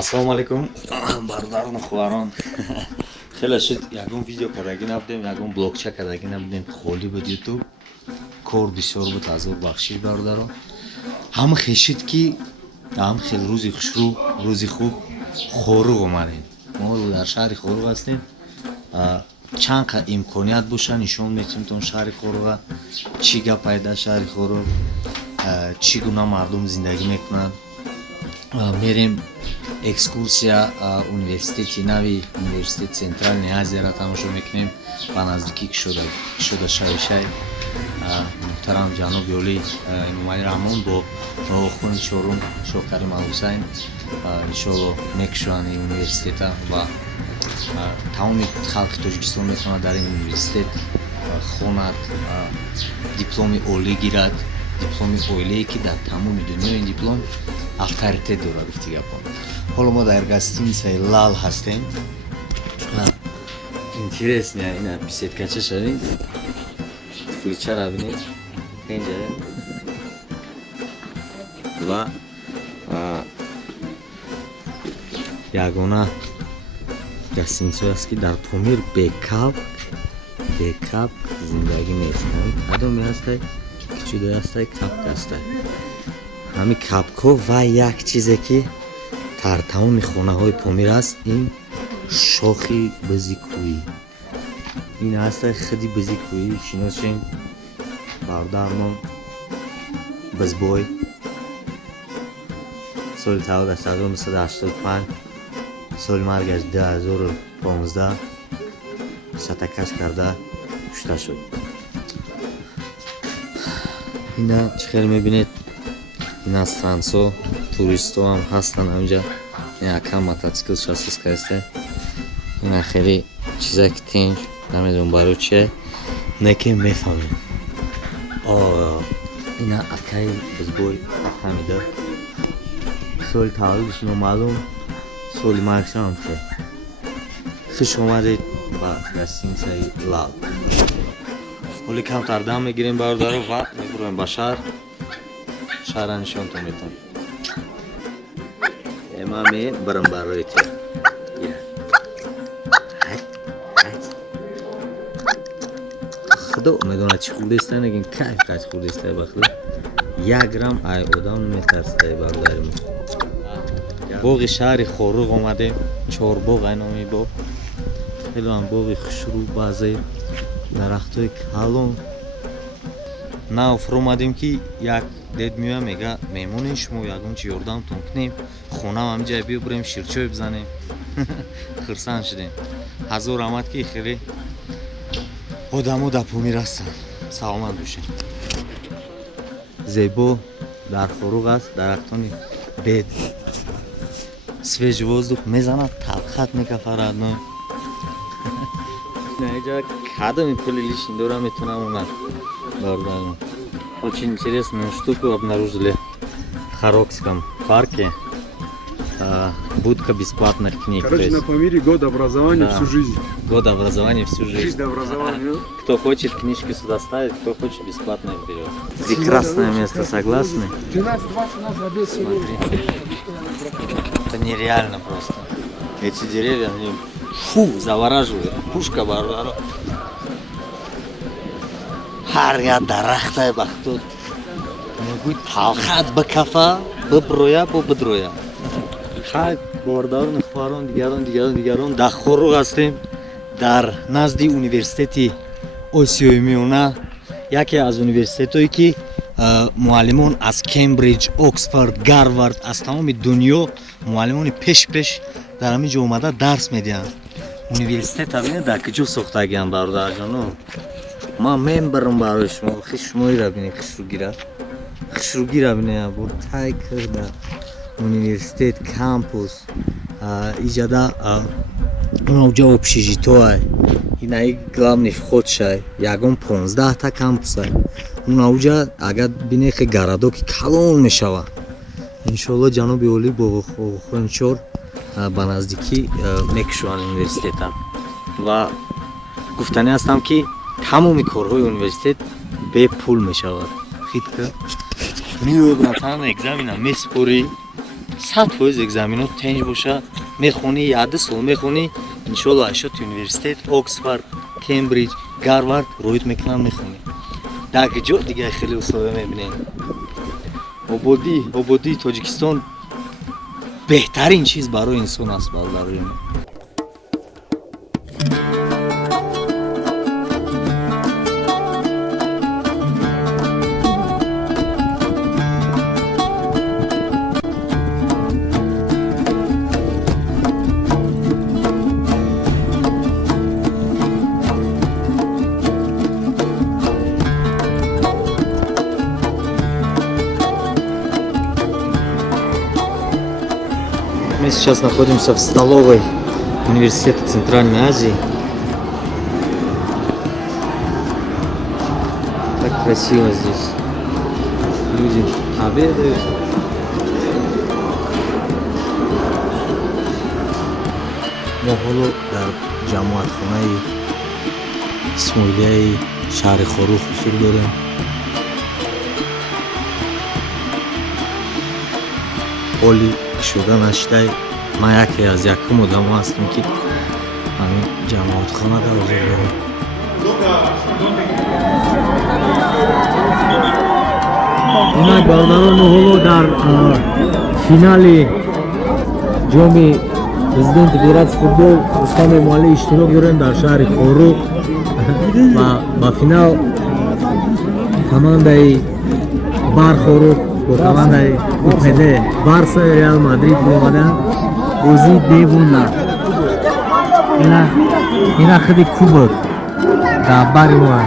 Ассалому алейкум, бародарон хӯрон. Хеле шуд ягон видео кардаги набудем, ягон блогча кардаги набудем, холӣ буд ютуб. Кор бисёр буд, азор бахшиш бародарон. Ҳама хешид ки ҳам хел рӯзи хушрӯ, рӯзи хуб Хоруғ омадем. Мо дар шаҳри Хоруғ ҳастем. Чанд қад имконият боша нишон медиҳем тон шаҳри Хоруға, чӣ гап пайда шаҳри Хоруғ, чӣ гуна мардум зиндагӣ мекунанд. Мерем экскурсия университети нави, университет Центральной Азияро тамошо мекунем. Ба наздикӣ шуда шавишай муҳтарам ҷаноби Олӣ Эмомалӣ Раҳмон бо Охуни чорум Шоҳ Карим Алҳусайн иншоалло мекушанд ин университета ва тамоми халқи Тоҷикистон метавонад дар ин университет хонад, дипломи олӣ гирад. Дипломи олие ки дар тамоми дунё ин диплом авторитет дорад гуфти гапон. Ҳоло мо дар гостиницаи Лал ҳастем. Интересная ина беседкача шавед. Фличара бинед. Пенҷара. Ва ягона гостиницаст ки дар Помир бекап зиндагӣ мекунад. Адоме ҳастай кичудаи ҳастай капка ҳастай. Ҳами капко ва як чизе ки дар тамоми хонаҳои Помир аст, ин шохи бизикӯӣ. Ин ҳастай хиди бизикӯӣ шиносем бародармо Бизбой соли таваллуд 1985, соли маргаш 2015 сатакаш карда кушта шуд. Ина чӣ хел мебинед, иностранцо, туристо ҳам ҳастан ҳамҷа. Якам мотоцикл шассиска ҳасте. Ина хеле чиза ки тинҷ намедонам барои чие, не ки мефаҳмем. Ина акаи Бизбой Ҳамида соли таваллудиш номаълум, соли маргашам ҳам хел. Хуш омадед ба гостиницаи Лал. ҳоли камтар дам мегирем бародаро ва мебуроем ба шаҳр. Шаҳрро нишонтон метавонам. Ман мебарам барои ту. худо медонад чӣ хурдестай, нагин кайф қайд хурдестай ба худо. 1 грамм ай одам метарсдай бародари мо. боғи шаҳри Хоруғ омадем. Чорбоғ ай номи боғ. хеле ҳам боғи хушрӯ баъзе дарахтҳои калон. Навфр омадем ки як дед меояд мега меҳмонем шумо ягон чӣ ёрдамтон кунем, хонам ҳамҷае биёбурем ширчой бизанем. хирсанд шудем. ҳазор раҳмат ки хеле одамо дар Помир ҳастанд. саломат бошед. зебо дар Хоруғ аст, дарахтони бед свежи воздух мезанад, талхат мекафарад. Наиҷа кадоми пули лишин дора метавонам омад. Бардарно. Очень интересную штуку обнаружили в Харокском парке. Будка бесплатных книг. Короче, на Помире год образования всю жизнь. Год образования всю жизнь. Жизнь образования. Кто хочет, книжки сюда ставит, кто хочет, бесплатно их берет. Прекрасное место, согласны? 12-20 у нас в обед сегодня. Это нереально просто. Эти деревья, они завораживают. Пушка барбаро. Ҳар як дарахтай бахтуд мегӯй талхат ба кафа биброя бо бидроя. Хай бордарон хӯрон дигарон дар Хоруғ ҳастем, дар назди университети Осиёи Миёна, яке аз университетҳое ки муаллимон аз Кембриҷ, Оксфорд, Гарвард, аз тамоми дунё муаллимони пеш дар ҳамин ҷо омада дарс медиҳанд. Университета бинед дар куҷо сохтагиам бародарҷоно. Ман мебарам барои шумо. шумоиро бинед, хушрӯгиро бинед. буртай кирда университет кампус иҷада унаҷа общежитоай. инаи главный вход шай. Ягон 15 та кампусай. унаҷа агар бинед ки гарадо ки калон мешава. иншоалло ҷаноби Олӣ бо Охунчор ба наздикӣ мекушанд университета. ва гуфтанӣ ҳастам ки тамоми корҳои университет бепул мешавад. хитка миёб рафтан экзамена меспорӣ, 100% экзаменот тенҷ боша, мехонӣ 1 сол мехонӣ, иншоалло ашот университет, Оксфорд, Кембриҷ, Гарвард роҳит мекунам мехонӣ. Дар ҷо дига хеле усоя мебинем. Ободии Тоҷикистон беҳтарин чиз барои инсон аст, бародарои ман. Мы сейчас находимся в столовой университета Центральной Азии. Так красиво здесь. Люди обедают. ما حالا در جماعتخانه اسماعیلیه شهر خروخ حضور داریم. حالی شدن اشتای ما یکی از یکم آدم هستم که همین جماعتخانه در حضور داریم. اینک برادران ما حالا در فینال جام президент федератсияи футбол Рустам Эмомалиев иштирок дорем дар шаҳри Хорух ва ба финал командаи Бар-Хорух бо командаи УПД Барса Реал Мадрид омаданд. бозӣ девуна ина худи кубок дар бари мо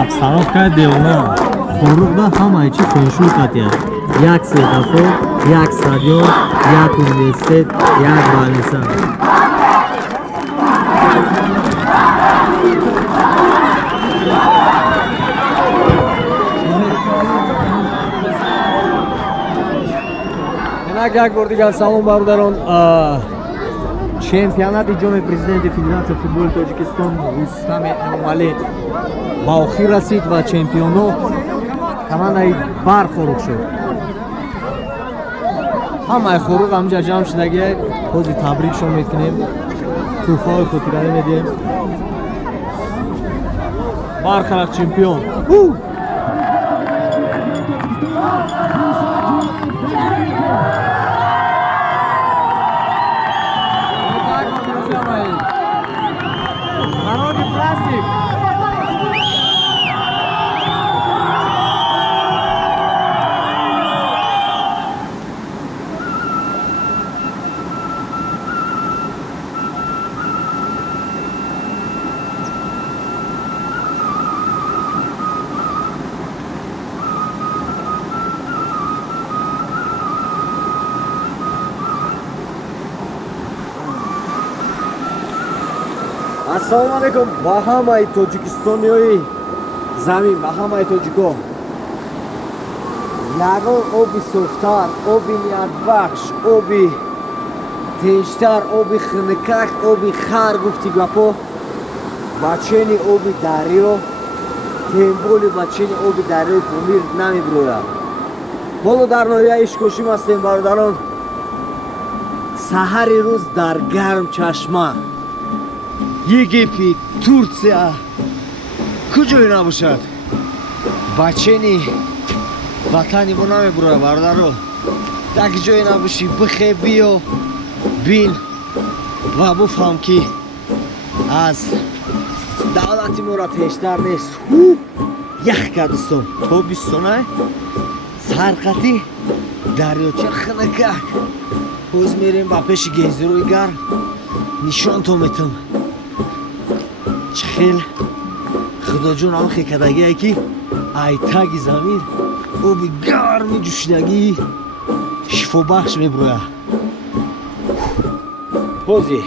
обстановка девона. Хорухда ҳамаи чи феншуй кардем. Як светофор, як стадион, як университет, як больница. Инак як бор дигар салом бародарон. Чемпионати ҷоми президенти Федератсияи футболи Тоҷикистон Рустам Эмомалиев ба охир расид ва чемпионо командаи Бар-Хорух шуд. ҳамаи Хорух ҳамҷа ҷамъ шудагиак. ҳозир табрикшон мекунем, тӯҳфаҳои хотиравӣ медиҳем. Бар-Хорух чемпион. Народный праздник. Ассалому алейкум ба ҳамаи тоҷикистониёи замин, ба ҳамаи тоҷико. Ягон оби софтар, оби ниятбахш, оби тенҷтар, оби хинкак, оби хар гуфти гапо ба чени оби дарё, темболи ба чени оби дарёи Помир намебирояд. Ҳоло дар ноҳияи Ишкошим ҳастем бародарон. Саҳари рӯз дар гарм чашма Египет, Турция, куҷое набошад. Бачени ватани мо намебурояд бародаро. як ҷое набошӣ, бихе биё, бин ва буфаҳм ки аз давлати мора пештар нест. Ях кардистон, тобистонай, сарқати, дарёча хинакак. ҳоз мерем ба пеши гейзерои гарм, нишонтон метам. чихел худоҷон ҳам хекадагие ки айтаги замин оби гарми ҷӯшидагӣ шифобахш мебирояд. ҳози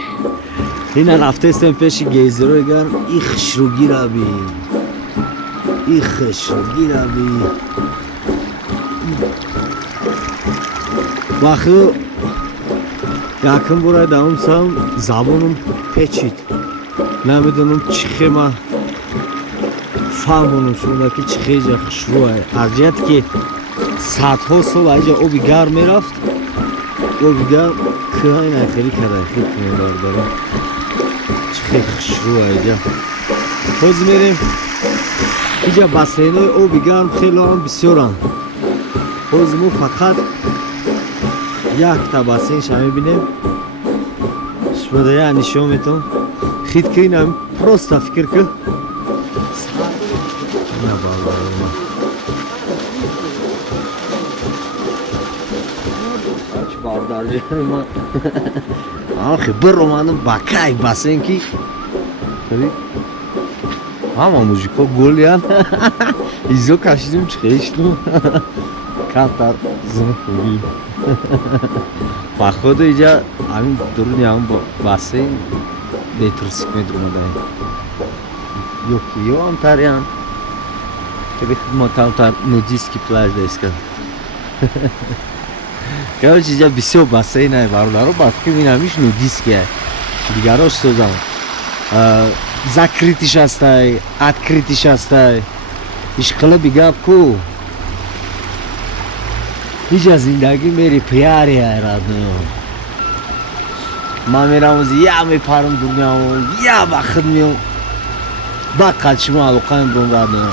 ина рафтаистем пеши гейзерои гарм. И хишругира бин, и хишругира бин. вақто Yakın buraya davumsam zabunum peçit. Nemiddunum çıkıma. Fahmunum şuradaki çıkıcı şuraya. Arcet ki saatho sol ayrıca o bir gar meraft. O bir gar kıyayla khili kadar hikmeler dara. Çıkık şuraya. Hoz merim. İca basreni o bir gar khili an bisyoran. Hoz mu fakat یک تا باسین شما میبینیم شما یا نشون میتون خیلی کنیم پروستا فکر که نه بالا ما aç bardarcı ma آخه برمانم bakay باسین کی ama muziko gol yan izo kaçtım çıkıştım kantar zınık koyayım походу иҷа ҳамин дуруни ҳамн бассейн метрсик медрумадаем ёки ёам тарян кеби хидмотамтар нудистки пляж деска короче иҷа бисёр бассейнае бародаро баки минамиш нудисткия дигарош созам закритиш ҳастай откритиш ҳастай ишқилаби гап ку Hiç zindagi meri pyari hai radno. Ma meram ya me param durmuyam ya bakmıyam. Bak kaçma alokan dum radno.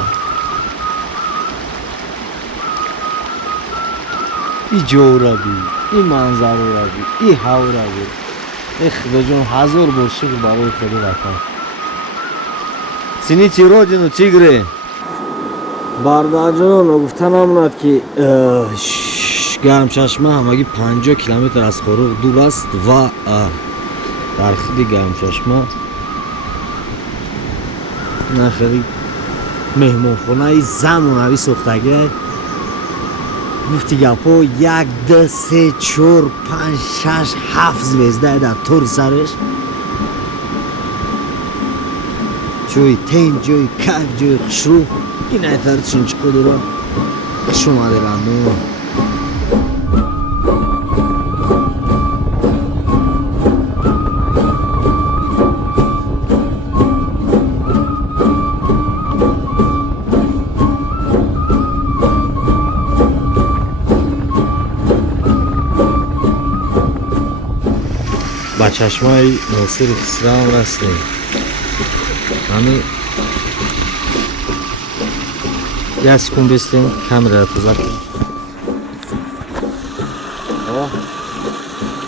İ jora bi, i manzara bi, i havra bi. Xudojon hazor boshi baroy khodi vatan. Sini родину тигры. Bardajon гуфтанам над ки гармчашма ҳамаги 50 километр аз Хорух дур аст ва дар худи гармчашма нахари меҳмонхонаи замонави сохтагӣ гуфти гапо 1 2 3 4 5 6 7 звездаи дар тори сараш ҷои тен ҷои кайф ҷои хушрӯ инайтар чинчиқо дора хушомадерану ба чашмаи Носири Хисроам растем. Ҳамин як секунд бистем камераро тоза кунем.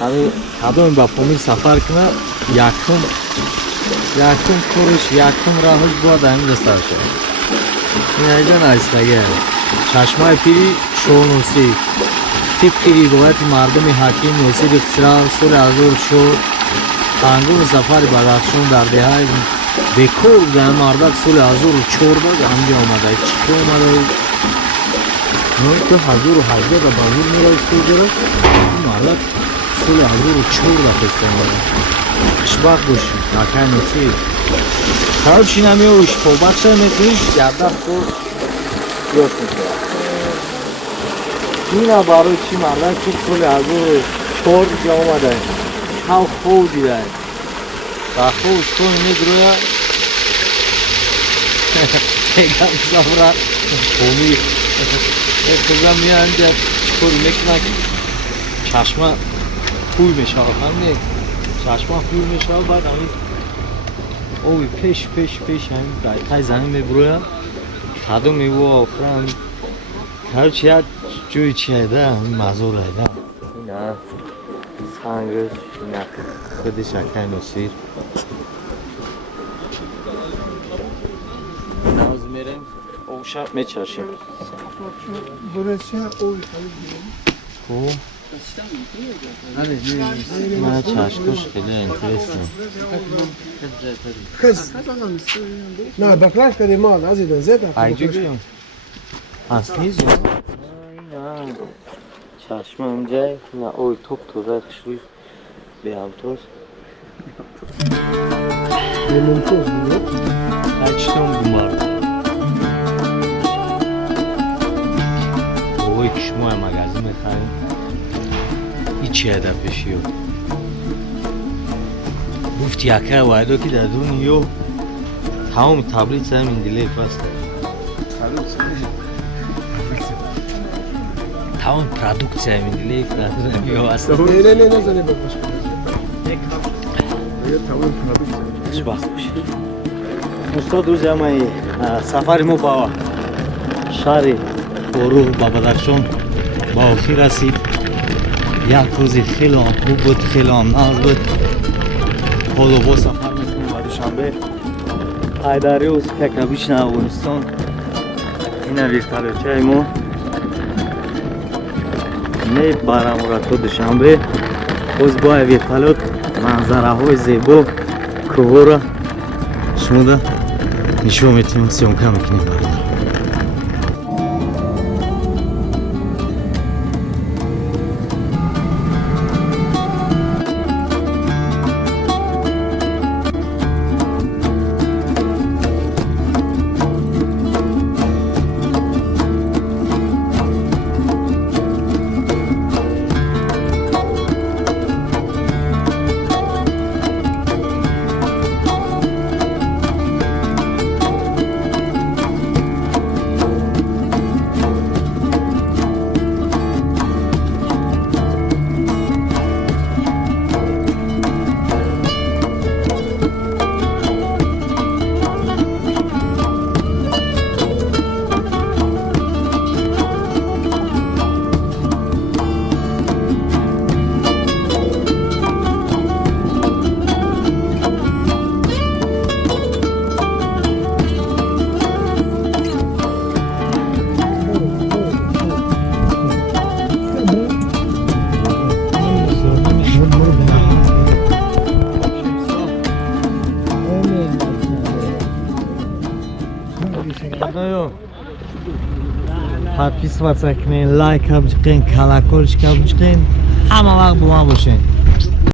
Ҳамин кадом ба Помир сафар куна якум кориш якум раҳош бояд ҳамин сар шавад. Ин айдан айстагия чашмаи пири Шоҳносир طبق روایت مردم حکیم ناصر خسرو سال 1004 هنگام سفر بدخشان در دهه بکار بودن مردک سال 1014 همجا آمده چی آمده تو 1018 در بانگور میرای کجا این مردک سال 1014 پسته آمده خوشبخت باشید حکیم ناصر خراب چی نمیوش پابخش میکنیش یاده خود یاد میکنه اینا برای چی مردن که سال 1004 جا آمده هم خوب دیده و خوب سون میگروه پیگم زمره خومی خزم میانده چکور میکنه چشمه خوی میشه همین چشمه خوی میشه بعد همین اوی پیش همین تای زمین میگروه خدو میگوه آخره همین هر چی هست جوی چیه ده همین مزور ده اینا سنگش اینا خودش حکیم ناصر ناز میریم او شب میچرشیم خوب من چشکش خیلی انترسته نه بکلاش کدی مال از این زیاده ایجا گیم هست چشمه اونجای نه اوی توپ توزه خشوی به هم توز لیمون توز بود هچتون بمار اوی کشمای مگازی میخواییم هیچی هدف بشیو گفت یکه وایدو که در دنیا تمام تبلیغ همین دیلیف است. تمام پروداکت همین دیلیف در دنیا است. نه نزنی بکش تمام پروداکت خوشبخت باشید. استاد روز ما سفر ما با شهر اورو با بدخشان با آخر رسید. یک روز خیلی خوب بود، خیلی ناز بود. حالا با سفر میکنیم با دوشنبه حیدریوز پکربیشن افغانستان. این ویرتالوچه ما میبرم را تا دوشنبه. باز با ویرتالوت منظره های زیبا کوه را شما را نشون میتونیم سیامکه میکنیم. подписываться کنین، لایک هم بچین، کلاکولش هم بچین، همه وقت با ما باشین.